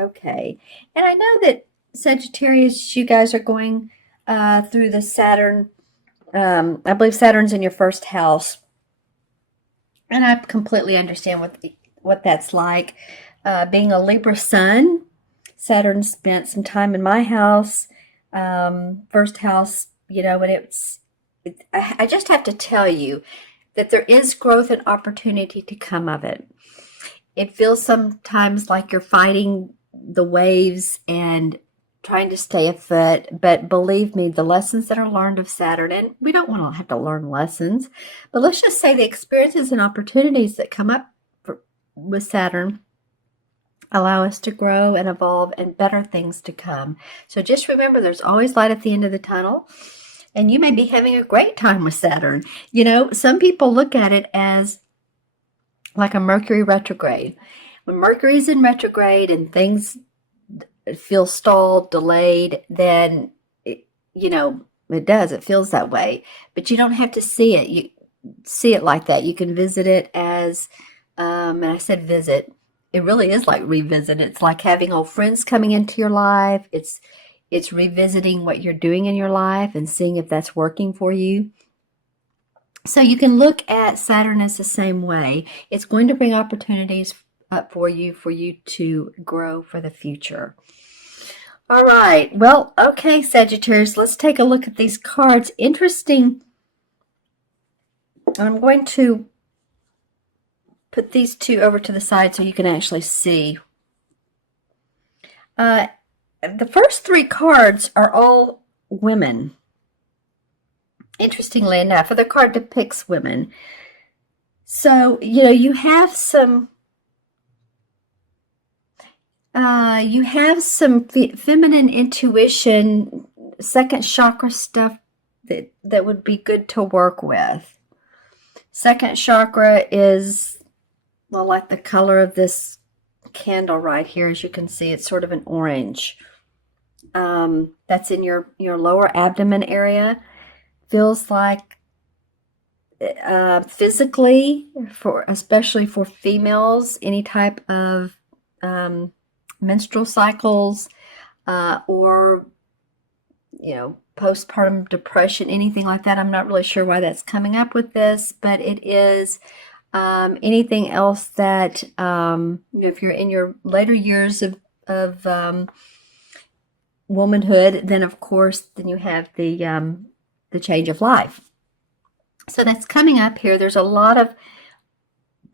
Okay. And I know that Sagittarius, you guys are going through the Saturn. I believe Saturn's in your first house, and I completely understand what that's like. Being a Libra sun, Saturn spent some time in my house, first house. And I just have to tell you that there is growth and opportunity to come of it. It feels sometimes like you're fighting the waves and trying to stay afloat, but believe me, the lessons that are learned of Saturn, and we don't want to have to learn lessons, but let's just say the experiences and opportunities that come up with Saturn allow us to grow and evolve and better things to come. So just remember, there's always light at the end of the tunnel, and you may be having a great time with Saturn. Some people look at it as like a Mercury retrograde. When Mercury's in retrograde and things feel stalled, delayed, then it does. It feels that way. But you don't have to see it. You see it like that. You can visit it as, and I said visit. It really is like revisit. It's like having old friends coming into your life. It's revisiting what you're doing in your life and seeing if that's working for you. So you can look at Saturn as the same way. It's going to bring opportunities up for you to grow for the future. All right. Well, okay, Sagittarius, let's take a look at these cards. Interesting. I'm going to put these two over to the side so you can actually see. The first three cards are all women. Interestingly enough, the card depicts women. So, you have some feminine intuition, second chakra stuff that would be good to work with. Second chakra is, well, like the color of this candle right here. As you can see, it's sort of an orange. That's in your lower abdomen area. Feels like physically, especially for females, any type of menstrual cycles or postpartum depression, anything like that. I'm not really sure why that's coming up with this, but it is anything else that if you're in your later years of womanhood, then of course you have the change of life. So that's coming up here. There's a lot of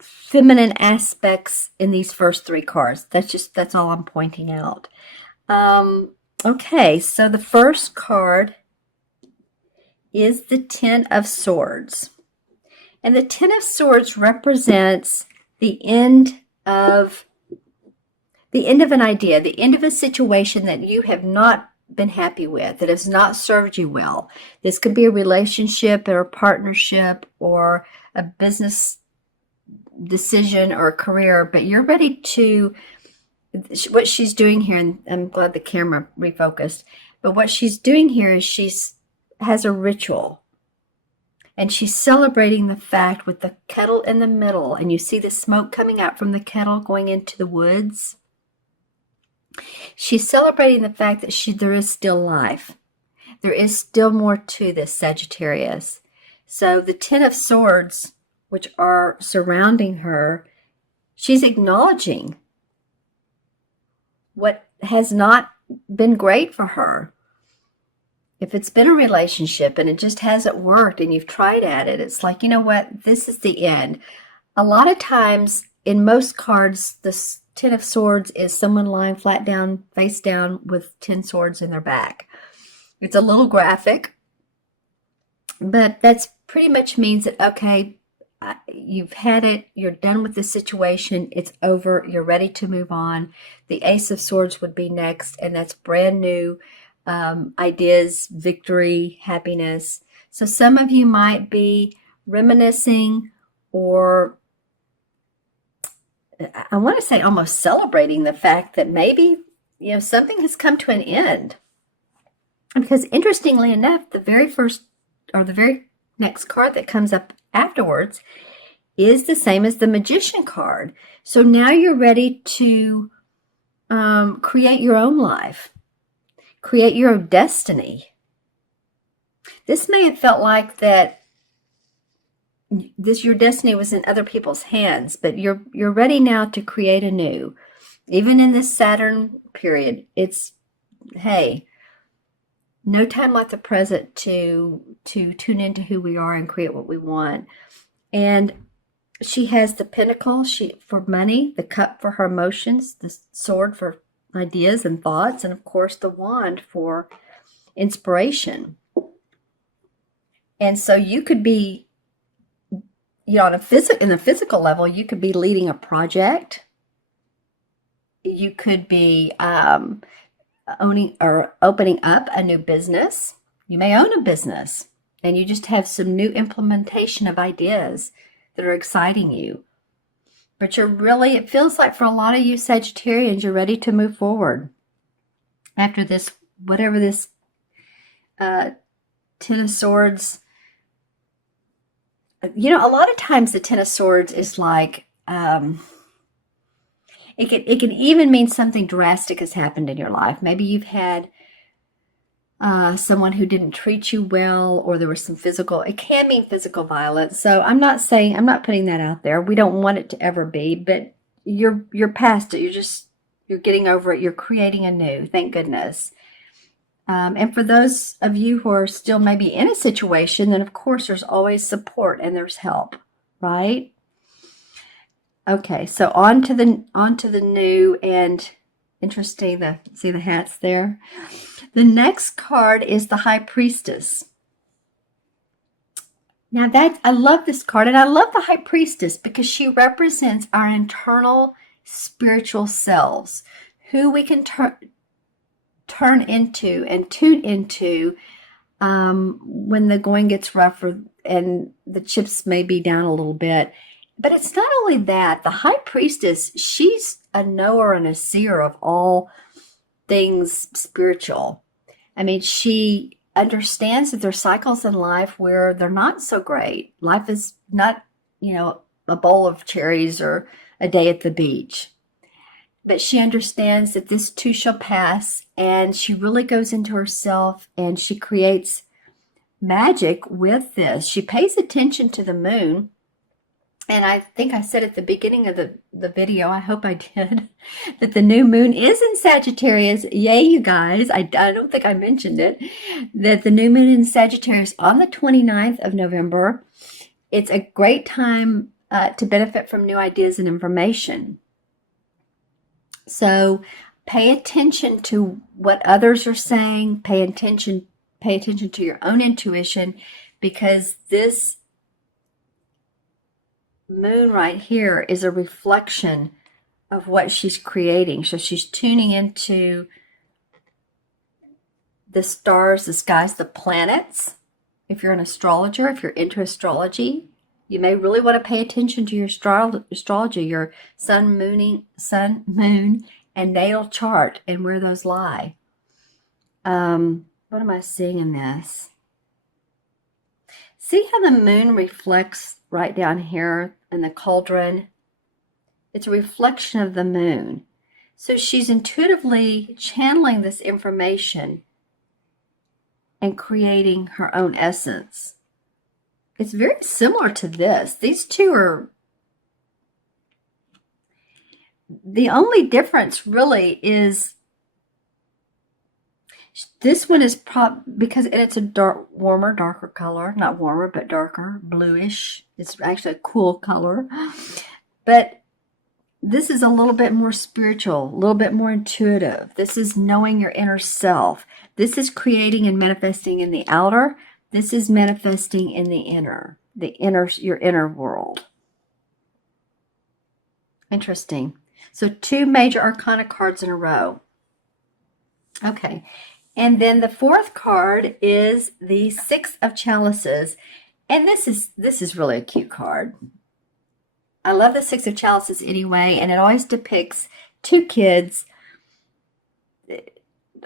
feminine aspects in these first three cards. That's all I'm pointing out. Okay, so the first card is the Ten of Swords. And the Ten of Swords represents the end of an idea, the end of a situation that you have not been happy with, that has not served you well. This could be a relationship or a partnership or a business decision or a career, but you're ready to, what she's doing here, and I'm glad the camera refocused, but what she's doing here is has a ritual, and she's celebrating the fact with the kettle in the middle, and you see the smoke coming out from the kettle going into the woods. She's celebrating the fact that there is still life. There is still more to this, Sagittarius. So the Ten of Swords, which are surrounding her, she's acknowledging what has not been great for her. If it's been a relationship and it just hasn't worked and you've tried at it, it's like, you know what, this is the end. A lot of times in most cards, this Ten of Swords is someone lying flat down, face down with 10 swords in their back. It's a little graphic, but that's pretty much means that, okay, you've had it, you're done with the situation, it's over, you're ready to move on. The Ace of Swords would be next, and that's brand new ideas, victory, happiness. So some of you might be reminiscing, or I want to say almost celebrating the fact that maybe something has come to an end. Because interestingly enough, the very first or the very next card that comes up afterwards is the same as the Magician card. So now you're ready to create your own life, create your own destiny. This may have felt like that your destiny was in other people's hands, but you're ready now to create anew. Even in this Saturn period, it's, hey, no time like the present to tune into who we are and create what we want. And she has the pentacle for money, the cup for her emotions, the sword for ideas and thoughts, and of course the wand for inspiration. And so you could be, on in the physical level, you could be leading a project. You could be owning or opening up a new business. You may own a business and you just have some new implementation of ideas that are exciting you. But it feels like for a lot of you Sagittarians, you're ready to move forward after this, whatever this Ten of Swords. A lot of times the Ten of Swords is like, it can even mean something drastic has happened in your life. Maybe you've had someone who didn't treat you well, or there was some it can mean physical violence. So I'm not putting that out there. We don't want it to ever be, but you're past it. You're getting over it. You're creating anew. Thank goodness. And for those of you who are still maybe in a situation, then of course there's always support and there's help, right? Okay, so on to the new, and interesting, see the hats there. The next card is the High Priestess. Now I love this card, and I love the High Priestess because she represents our internal spiritual selves, who we can turn into and tune into when the going gets rougher and the chips may be down a little bit. But it's not only that. The High Priestess, she's a knower and a seer of all things spiritual. I mean, she understands that there's cycles in life where they're not so great. Life is not, a bowl of cherries or a day at the beach. But she understands that this too shall pass, and she really goes into herself and she creates magic with this. She pays attention to the moon. And I think I said at the beginning of the video, I hope I did, that the new moon is in Sagittarius. Yay, you guys. I don't think I mentioned it, that the new moon in Sagittarius on the 29th of November. It's a great time to benefit from new ideas and information. So pay attention to what others are saying. Pay attention to your own intuition, because this moon right here is a reflection of what she's creating. So she's tuning into the stars, the skies, the planets. If you're an astrologer, if you're into astrology, you may really want to pay attention to your astrology, your sun, moon, and natal chart, and where those lie. What am I seeing in this? See how the moon reflects right down here in the cauldron? It's a reflection of the moon. So she's intuitively channeling this information and creating her own essence. It's very similar to this. These two are, the only difference really is this one is because it's a warmer, darker color. Not warmer, but darker, bluish. It's actually a cool color. But this is a little bit more spiritual, a little bit more intuitive. This is knowing your inner self. This is creating and manifesting in the outer. This is manifesting in the inner, your inner world. Interesting. So 2 major arcana cards in a row. Okay. And then the 4th card is the 6 of Chalices. And this is really a cute card. I love the 6 of Chalices anyway, and it always depicts 2 kids,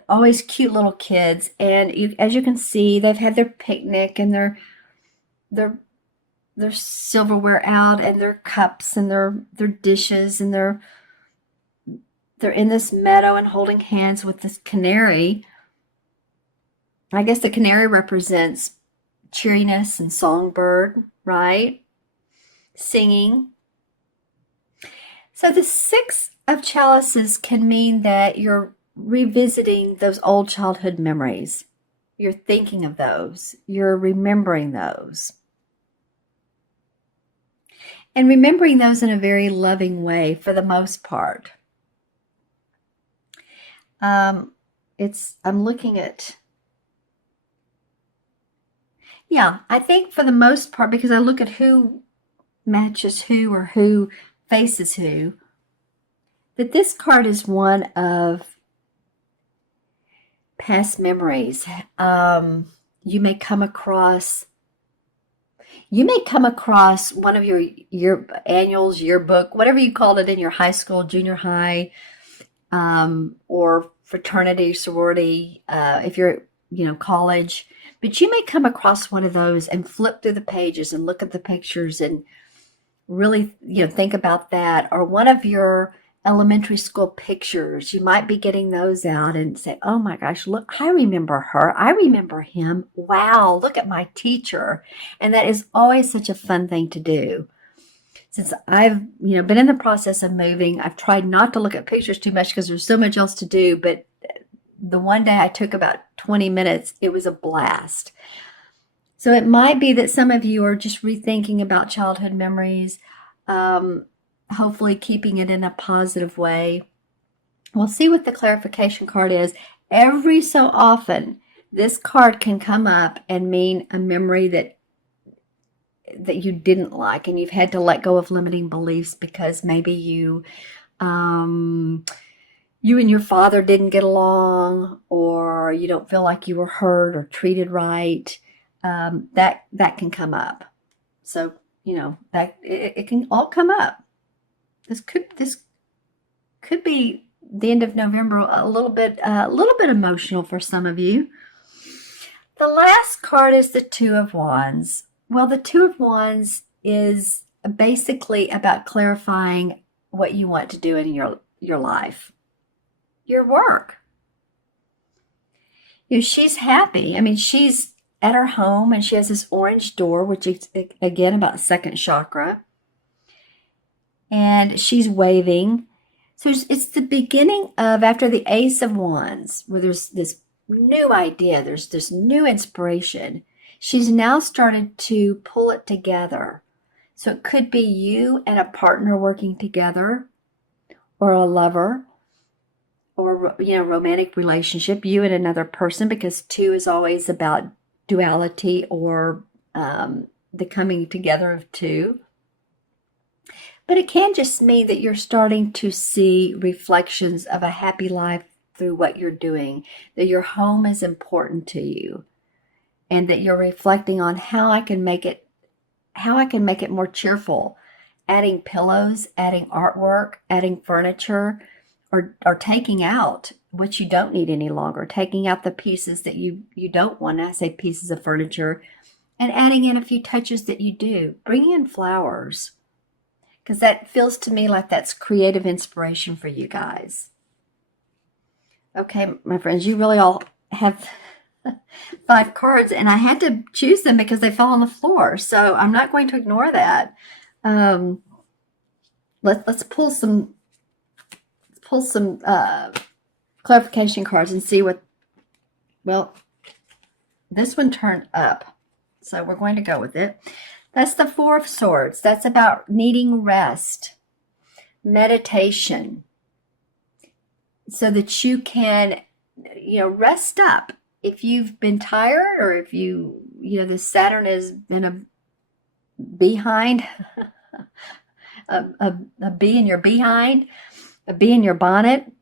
always cute little kids. And as you can see, they've had their picnic and their silverware out, and their cups and their dishes and their they're in this meadow and holding hands with this canary. I guess the canary represents cheeriness and songbird, right? Singing. So the Six of Chalices can mean that you're revisiting those old childhood memories. You're thinking of those. You're remembering those. And remembering those in a very loving way for the most part. I'm looking at, yeah, I think for the most part, because I look at who matches who or who faces who, that this card is one of past memories. You may come across one of your annuals, yearbook, whatever you called it in your high school, junior high, or fraternity, sorority, if you're, college. But you may come across one of those and flip through the pages and look at the pictures and really, think about that. Or one of your elementary school pictures, you might be getting those out and say, oh my gosh, look, I remember her. I remember him. Wow, look at my teacher. And that is always such a fun thing to do. Since I've, been in the process of moving, I've tried not to look at pictures too much because there's so much else to do. But the one day I took about 20 minutes, it was a blast. So it might be that some of you are just rethinking about childhood memories, hopefully keeping it in a positive way. We'll see what the clarification card is. Every so often, this card can come up and mean a memory that you didn't like, and you've had to let go of limiting beliefs because maybe you and your father didn't get along, or you don't feel like you were heard or treated right. That can come up. So, that it can all come up. This could be the end of November, a little bit emotional for some of you. The last card is the Two of Wands. Well, the Two of Wands is basically about clarifying what you want to do in your life, your work. She's happy. I mean, she's at her home and she has this orange door, which is, again, about second chakra. And she's waving. So it's the beginning of, after the Ace of Wands, where there's this new idea, there's this new inspiration. She's now started to pull it together. So it could be you and a partner working together, or a lover, or, romantic relationship, you and another person, because two is always about duality or the coming together of two. But it can just mean that you're starting to see reflections of a happy life through what you're doing, that your home is important to you, and that you're reflecting on how I can make it more cheerful, adding pillows, adding artwork, adding furniture, or taking out what you don't need any longer, taking out the pieces that you don't want. I say pieces of furniture, and adding in a few touches that you do. Bring in flowers, because that feels to me like that's creative inspiration for you guys. Okay, my friends, you really all have 5 cards, and I had to choose them because they fell on the floor. So I'm not going to ignore that. Let's pull some clarification cards and see what. Well, this one turned up, so we're going to go with it. That's the Four of Swords. That's about needing rest, meditation, so that you can, rest up. If you've been tired, or if the Saturn has been a behind, a bee in your behind, a bee in your bonnet,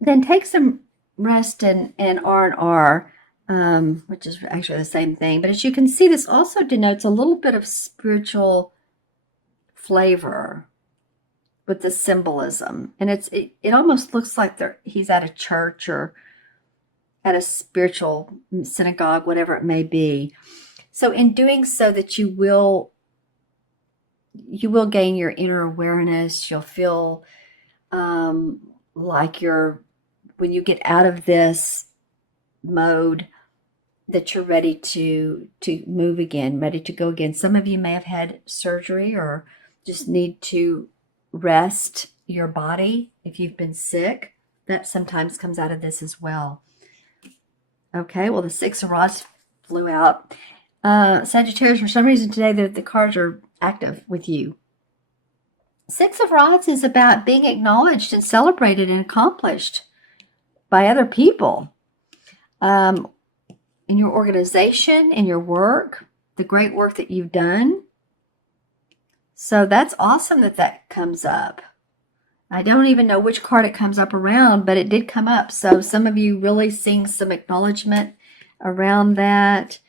then take some rest in R&R, which is actually the same thing. But as you can see, this also denotes a little bit of spiritual flavor with the symbolism. And it almost looks like he's at a church or at a spiritual synagogue, whatever it may be. So in doing so, that you will gain your inner awareness. You'll feel like when you get out of this mode, that you're ready to move again, ready to go again. Some of you may have had surgery or just need to rest your body if you've been sick. That sometimes comes out of this as well. Okay, well, the Six of Rods flew out. Sagittarius, for some reason today, the cards are active with you. Six of Rods is about being acknowledged and celebrated and accomplished by other people. In your organization, in your work, the great work that you've done. So that's awesome that comes up. I don't even know which card it comes up around, but it did come up. So some of you really seeing some acknowledgement around that.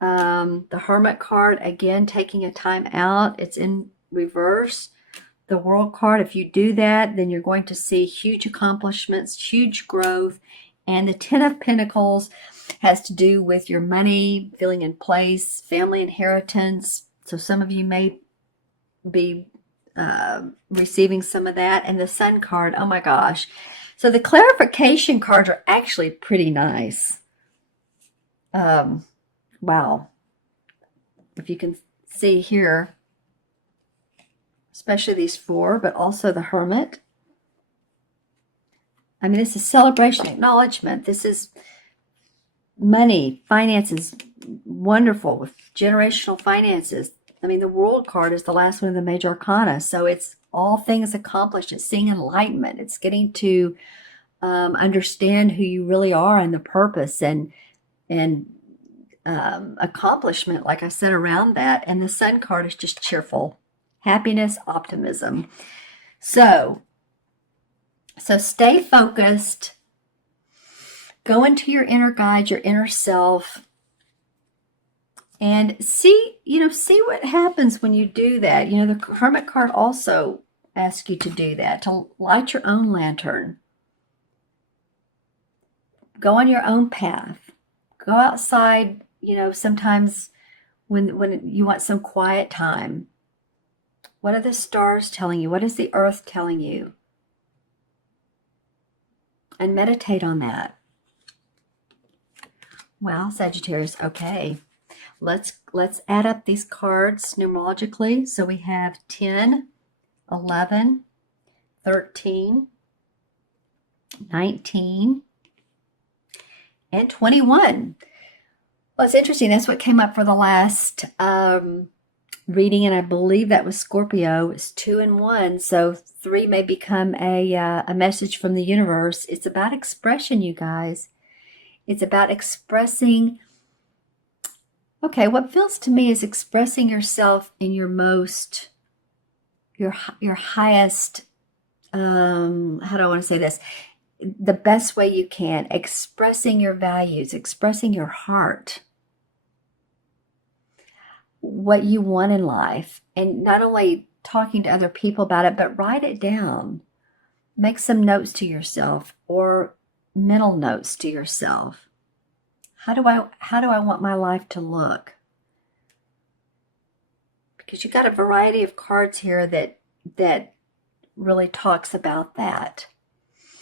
The Hermit card, again, taking a time out. It's in reverse. The World card, if you do that, then you're going to see huge accomplishments, huge growth. And the Ten of Pentacles has to do with your money, feeling in place, family inheritance. So some of you may be receiving some of that. And the Sun card, oh my gosh. So the clarification cards are actually pretty nice. Wow. If you can see here, especially these four, but also the Hermit. I mean, this is celebration, acknowledgement. This is money, finances, wonderful with generational finances. I mean, the World card is the last one of the major arcana. So it's all things accomplished. It's seeing enlightenment. It's getting to understand who you really are and the purpose and accomplishment, like I said, around that. And the Sun card is just cheerful, happiness, optimism. So stay focused. Go into your inner guide, your inner self, and see what happens when you do that. The Hermit card also asks you to do that, to light your own lantern. Go on your own path. Go outside, sometimes when you want some quiet time. What are the stars telling you? What is the earth telling you? And meditate on that. Well, Sagittarius, okay. Let's add up these cards numerologically. So we have 10, 11, 13, 19, and 21. Well, it's interesting. That's what came up for the last reading, and I believe that was Scorpio. It's 2 and 1, so 3 may become a message from the universe. It's about expression, you guys. It's about expressing. Okay, what feels to me is expressing yourself in your highest. How do I want to say this? The best way you can. Expressing your values, expressing your heart, what you want in life, and not only talking to other people about it, but write it down. Make some notes to yourself or mental notes to yourself. How do I want my life to look? Because you got a variety of cards here that really talks about that.